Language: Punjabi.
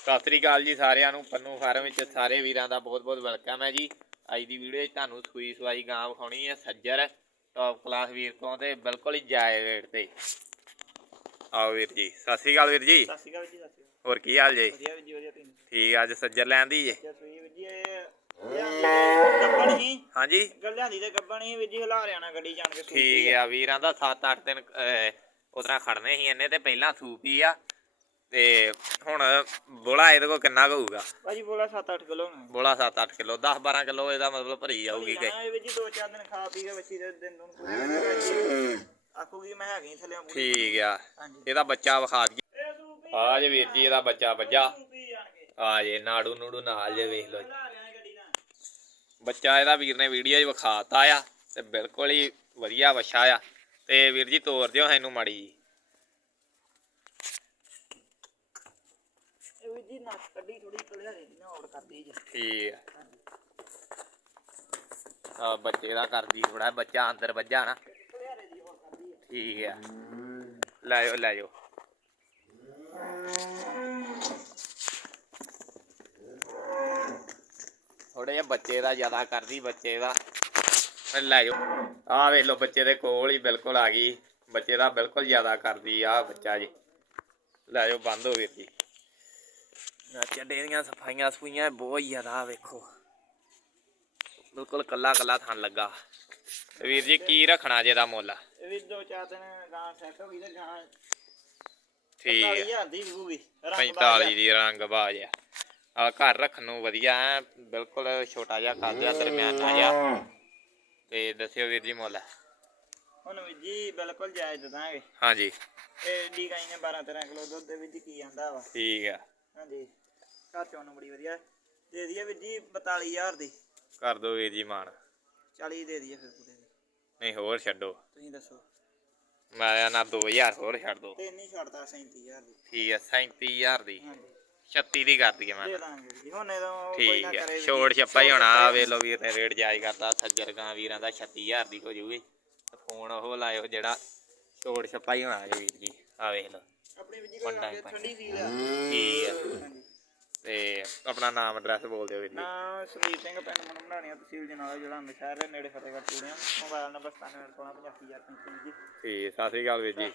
ਸਤਿ ਸ੍ਰੀ ਅਕਾਲ ਜੀ ਸਾਰਿਆਂ ਨੂੰ ਪੰਨੂ ਫਾਰਮ ਵਿੱਚ ਸਾਰੇ ਵੀਰਾਂ ਦਾ ਬਹੁਤ-ਬਹੁਤ ਵੈਲਕਮ ਹੈ ਜੀ। ਅੱਜ ਦੀ ਵੀਡੀਓ 'ਚ ਤੁਹਾਨੂੰ ਸੂਈ ਸਵਾਈ ਗਾਂ ਵਿਖਾਉਣੀ ਹੈ ਸੱਜਰ ਟੌਪ ਕਲਾਸ ਵੀਰ ਤੋਂ ਤੇ ਬਿਲਕੁਲ ਹੀ ਜਾਇਜ਼ ਰੇਟ ਤੇ। ਆਓ ਵੀਰ ਜੀ ਸਤਿ ਸ੍ਰੀ ਅਕਾਲ ਵੀਰ ਜੀ। ਸਤਿ ਸ਼੍ਰੀ ਅਕਾਲ ਜੀ ਸਤਿ ਸ਼੍ਰੀ ਅਕਾਲ। ਹੋਰ ਕੀ ਹਾਲ ਜੀ? ਵਧੀਆ ਵੀਰ ਜੀ ਵਧੀਆ ਤੁਸੀਂ ਠੀਕ ਅੱਜ ਸੱਜਰ ਲੈਣ ਦੀ ਜੇ? ਜਦ ਸੂਈ ਵੀਰ ਜੀ ਇਹ ਗੱਬਣ ਹੀ। ਹਾਂਜੀ? ਗੱਲਿਆਂ ਦੀ ਤੇ ਗੱਬਣ ਹੀ ਵੀਰ ਜੀ ਹਿਲਾ ਰਿਆਣਾ ਗੱਡੀ ਜਾਣ ਕੇ ਠੀਕ ਆ ਵੀਰਾਂ ਦਾ 7-8 ਦਿਨ ਉਤਰਾ ਖੜਨੇ ਸੀ ਇਹਨੇ ਤੇ ਪਹਿਲਾਂ ਸੂਪੀ ਆ। ਤੇ ਹੁਣ ਬੋਲਾ ਇਹਦੇ ਕੋਲ ਕਿੰਨਾ ਕੁ ਹੋਊਗਾ ਭਾਜੀ ਬੋਲਾ 7-8 ਕਿਲੋ ਹੋਣਾ। ਬੋਲਾ 7-8 ਕਿਲੋ 10-12 ਕਿਲੋ ਇਹਦਾ ਮਤਲਬ ਭਰੀ ਜਾਊਗੀ ਕਿ। ਇਹ ਵੀਰ ਜੀ ਦੋ ਚਾਰ ਦਿਨ ਖਾ ਪੀ ਕੇ ਬੱਚੀ ਦੇ ਦਿਨ ਨੂੰ ਪੂਰੀ ਆਖੂਗੀ ਮੈਂ ਹੈਗੀ ਥੱਲੇ ਠੀਕ ਆ। ਇਹਦਾ ਬੱਚਾ ਵਿਖਾ ਦਈਏ। ਆ ਜੇ ਵੀਰ ਜੀ ਇਹਦਾ ਬੱਚਾ ਵੱਜਾ। ਕੇ ਆ ਜੇ ਨਾੜੂ ਨੂੜੂ ਨਾਲ ਜੇ ਵੇਖ ਲਓ ਨਾਲ ਬੱਚਾ ਇਹਦਾ ਵੀਰ ਨੇ ਵੀਡੀਓ 'ਚ ਵਿਖਾਤਾ ਆ ਤੇ ਬਿਲਕੁਲ ਹੀ ਵਧੀਆ ਬੱਚਾ ਆ। ਤੇ ਵੀਰ ਜੀ ਤੋਰ ਦਿਓ ਇਹਨੂੰ ਮਾੜੀ ਜੀ ਇਹ ਵੀਰ ਜੀ ਨੱਕ ਕੱਢੀ ਥੋੜੀ ਕਲਿਆ ਦੇ ਨਾ ਔੜ ਕਰਦੀ ਜੀ। ਠੀਕ ਆ। ਆ ਬੱਚੇ ਦਾ ਕਰਦੀ ਥੋੜਾ ਬੱਚਾ ਅੰਦਰ ਵੱਜਾ ਨਾ। ਠੀਕ ਆ। ਲੈ ਜਾਓ ਲੈ ਜਾਓ। ਥੋੜੇ ਜਿਹਾ ਬੱਚੇ ਦਾ ਜ਼ਿਆਦਾ ਕਰਦੀ ਬੱਚੇ ਦਾ। ਫਿਰ ਲੈ ਜਾਓ। ਆ ਵੇਖ ਲਓ ਬੱਚੇ ਦੇ ਕੋਲ ਹੀ ਬਿਲਕੁਲ ਆ ਗਈ। ਬੱਚੇ ਦਾ ਬਿਲਕੁਲ ਜ਼ਿਆਦਾ ਕਰਦੀ ਆ ਬੱਚਾ ਜੀ। ਲੈ ਜਾਓ ਬੰਦ ਹੋ ਵੀਰ ਜੀ ਚੱਡੇ ਦੀਆਂ ਸਫਾਈਆਂ ਸਫੂਈਆਂ ਬਹੁਤ ਜ਼ਿਆਦਾ ਵੇਖੋ। ਬਿਲਕੁਲ ਕੱਲਾ ਕੱਲਾ ਥਣ ਲੱਗਾ। ਵੀਰ ਜੀ ਕੀ ਰੱਖਣਾ ਜੇ ਦਾ ਮੁੱਲ? ਇਹ ਵੀ ਦੋ ਚਾਰ ਦਿਨ ਗਾਂ ਸੈੱਟ ਹੋ ਗਈ ਤੇ ਗਾਂ ਠੀਕ ਹੈ 45000 ਦੀ ਵਿਕੂਗੀ 45 ਦੀ ਰੰਗ ਬਾਜ ਆ। ਆ ਘਰ ਰੱਖਣ ਨੂੰ ਵਧੀਆ ਐ ਬਿਲਕੁਲ ਛੋਟਾ ਜਿਹਾ ਕਰ ਦਿਆ ਦਰਮਿਆਨਾ ਜਿਹਾ। ਤੇ ਦੱਸਿਓ ਵੀਰ ਜੀ ਮੁੱਲ। ਹੁਣ ਵੀ ਜੀ ਬਿਲਕੁਲ ਜਾਇਜ਼ ਦਾਂਗੇ ਹਾਂਜੀ। ਇਹ ਡੀ ਗਾਈ ਨੇ 12 13 ਕਿਲੋ ਦੁੱਧ ਦੇ ਵਿੱਚ ਕੀ ਆਂਦਾ ਵਾ। ਠੀਕ ਆ। ਹਾਂਜੀ। ਘਰ ਚੋਂ ਨੂੰ ਬੜੀ ਵਧੀਆ। ਦੇ ਦਈਏ ਵੀਰ ਜੀ 42000 ਦੀ। ਕਰ ਦੋ ਵੀਰ ਜੀ ਮਾਨ 40 ਦੇ ਦਈਏ ਫਿਰ ਪੂਰੇ ਦੀ। ਨਹੀਂ ਹੋਰ ਛੱਡੋ। ਤੁਸੀਂ ਦੱਸੋ। ਮੈਂ ਨਾ 2000 ਹੋਰ ਛੱਡ ਦੋ। ਤੇ ਨਹੀਂ ਛੱਡਦਾ 37000 ਦੀ। ਠੀਕ ਆ 37000 ਦੀ। ਹਾਂਜੀ। 36 ਦੀ ਕਰ ਦਈਏ ਮੈਂ ਦੇ ਦਾਂਗੇ ਵੀਰ ਜੀ ਹੁਣ ਇਹਦਾ ਕੋਈ ਠੀਕ ਨਾ ਆ ਕਰੇ ਵੀਰ ਜੀ। ਛੋੜ ਛੱਪਾ ਹੀ ਹੋਣਾ ਆ ਵੀਰ ਨੇ ਰੇਟ ਜਾਇਜ਼ ਕਰਤਾ ਸੱਜਰ ਗਾਂ ਵੀਰਾਂ ਦਾ 36000 ਦੀ ਹੋ ਜੂਗੀ। ਫੋਨ ਉਹ ਲਾਇਓ ਜਿਹੜਾ ਛੋੜ ਛੱਪਾ ਹੀ ਹੋਣਾ ਜੀ ਵੀਰ ਜੀ ਆ ਵੇਖ ਲਓ। ਆਪਣੀ ਵੀਰ ਜੀ ਹੀ। ਠੰਡੀ ਸੀ ਲਿਆ ਠੀਕ ਆ। ਹਾਂਜੀ। ਤੇ ਆਪਣਾ ਨਾਮ ਐਡਰੈਸ ਬੋਲ ਦਿਓ ਵੀਰ ਜੀ। ਨਾ ਸੰਦੀਪ ਸਿੰਘ ਪਿੰਡ ਮਨ ਬਣਾਣੀਆਂ ਤਹਿਸੀਲ ਜਨਾਲਾ ਜ਼ਿਲ੍ਹਾ ਅੰਮ੍ਰਿਤਸਰ ਦੇ ਨੇੜੇ ਫਤਿਹਗੜ੍ਹ ਚੂੜੀਆਂ। ਮੋਬਾਈਲ ਨੰਬਰ 9716 85035 ਜੀ। ਠੀਕ ਸਤਿ ਸ੍ਰੀ ਅਕਾਲ ਵੀਰ ਜੀ।